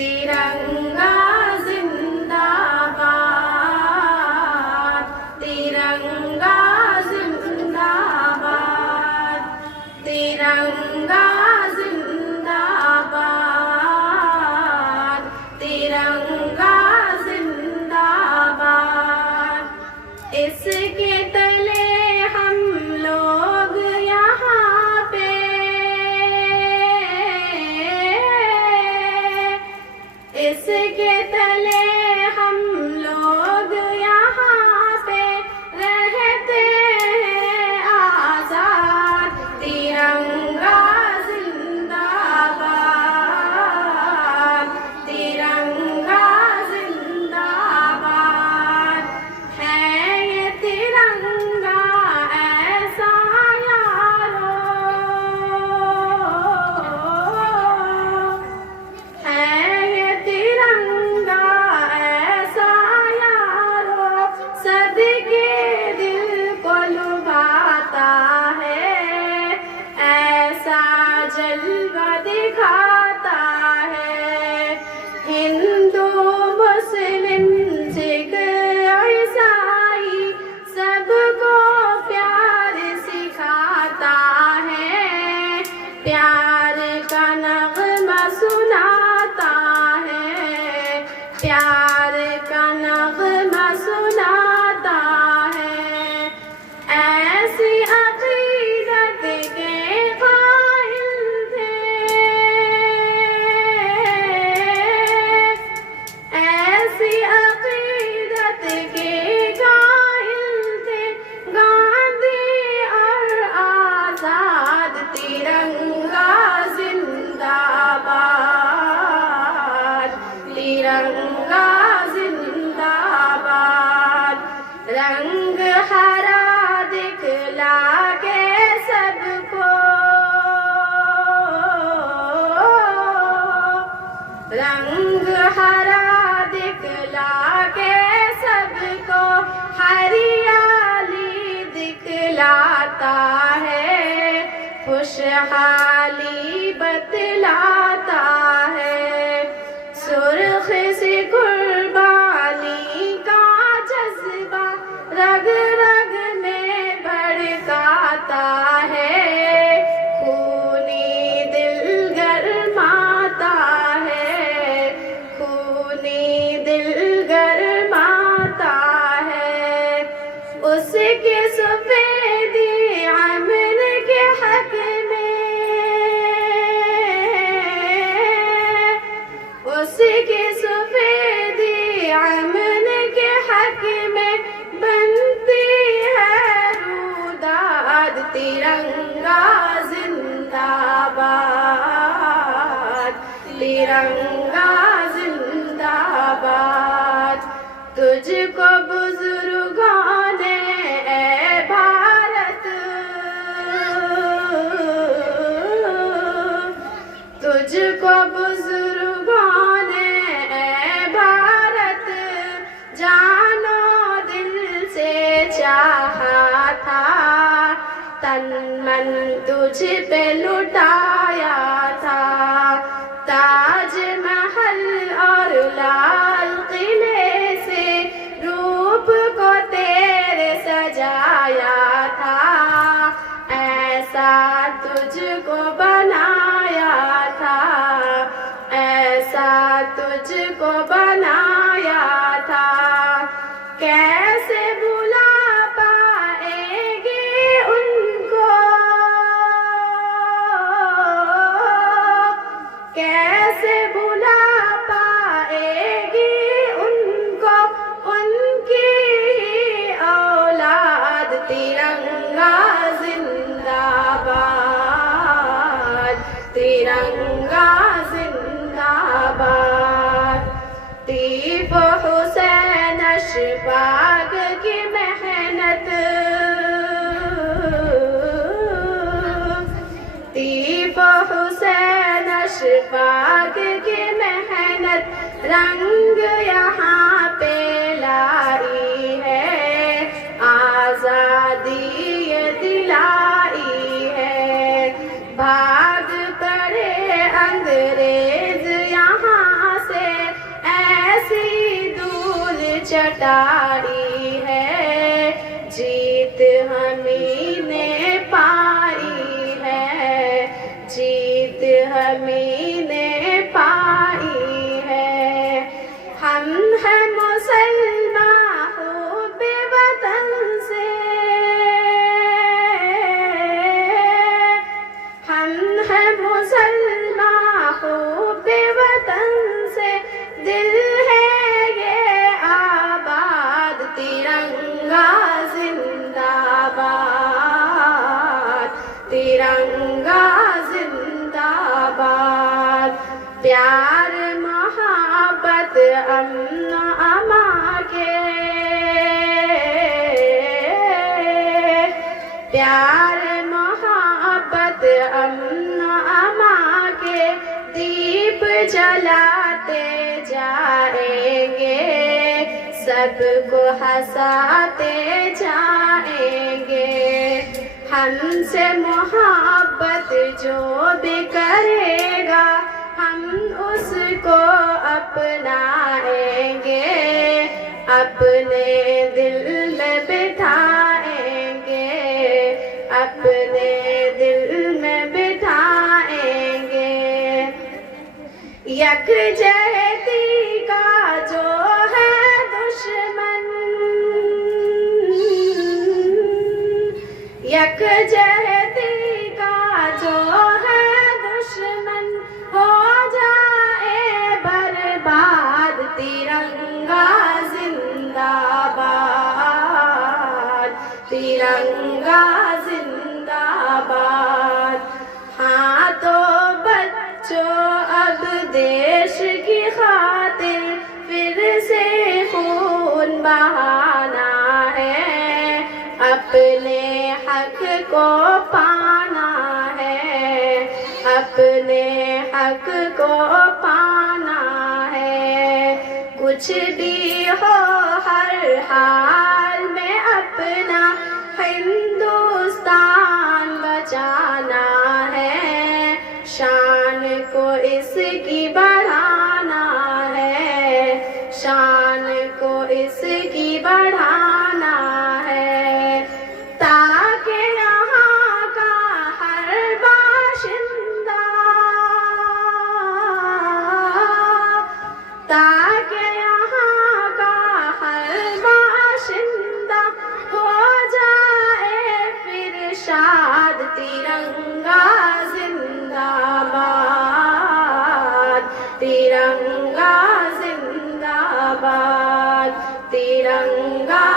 तिरंगा जिंदाबाद, तिरंगा जिंदाबाद, तिरंगा जिंदाबाद, तिरंगा जिंदाबाद। इसके तले हम लोग यहाँ पे इसके तले हम लोग यहाँ पे रहते हैं आजाद। तिरंगा जिंदाबाद, तिरंगा जिंदाबाद। है ये तिरंगा ऐसा यारो, है ये तिरंगा ऐसा यारो, सबके दिल को लुभाता है, ऐसा जलवा दिखाता है। हिंदू मुस्लिम सिख ईसाई सबको प्यार सिखाता है, प्यार का नगमा सुनाता है, प्यार का नगमा सुनाता है। ऐसी अक़ीदत के कायल थे, ऐसी अक़ीदत के कायल थे गांधी और आज़ाद। तिरंगा जिंदाबाद, तिरंगा जिंदाबाद। रंग हरा दिखला के सबको, रंग हरा दिखला के सबको हरियाली दिखलाता है, खुशहाली बतलाता है। सुर्ख सी कुर्बानी का जज्बा रग रग में भड़काता है, खूनी दिल गरमाता है, खूनी दिल गरमाता है। उसके सफेदी अमन के हक में, उसके सफेदी अमन के हक में बनती है रूदाद। तिरंगा जिंदाबाद, तिरंगा जिंदाबाद। तुझको बुजुर्गों ने ए भारत, तुझको बुजुर्गों ने ए भारत जानो दिल से चाहा था, तन मन तुझ पे लुटाया था। ताज महल और लाल किले से रूप को तेरे सजाया था, ऐसा तुझको बनाया था, ऐसा तुझको बनाया था। कैसे भुला पाएगी उनको, कैसे भुला पाएगी उनको उनकी औलाद। तिरंगा जिंदाबाद, तिरंगा जिंदाबाद। टीप हुसैन अशफाक की मेहनत, टीप हुसैन अशफाक की मेहनत रंग यहाँ पे लाई है, आज़ादी ये दिलाई है। भाग पड़े अंग्रेज यहाँ से چٹائی ہے، جیت ہمیں نے پائی ہے، جیت ہمیں نے پائی ہے۔ ہم ہیں مسلمان حب وطن سے، ہم ہیں مسلمان حب وطن سے، دل ہے یہ آباد، ترنگا زندہ باد، ترنگا زندہ باد۔ پیار محبت امن و امان کے، پیار محبت امن و امان کے دیپ جلاتے جائیں گے، سب کو ہنساتے جائیں گے۔ ہم سے محبت جو بھی کرے گا، ہم اس کو اپنائیں گے، اپنے دل میں بٹھائیں گے، اپنے دل میں بٹھائیں گے۔ یکجہتی کا جو ہے دشمن، یکجہتی کا جو ہے دشمن، ہو جائے برباد، ترنگا زندہ باد، ترنگا زندہ باد۔ ہاں تو بچوں اب دیش کی خاطر پھر سے خون بہانا ہے، اپنے حق کو پانا ہے، اپنے حق کو پانا ہے۔ کچھ بھی ہو ہر حال میں اپنا ہندوستان بچانا ہے، شان کو اس کی بڑھانا ہے، شان کو اس کی بڑھانا ہے، تاکہ یہاں کا ہر باشندہ، تاکہ یہاں کا ہر باشندہ ہو جائے پھر شاد، ترنگا زندہ باد، ترنگا زندہ باد، ترنگا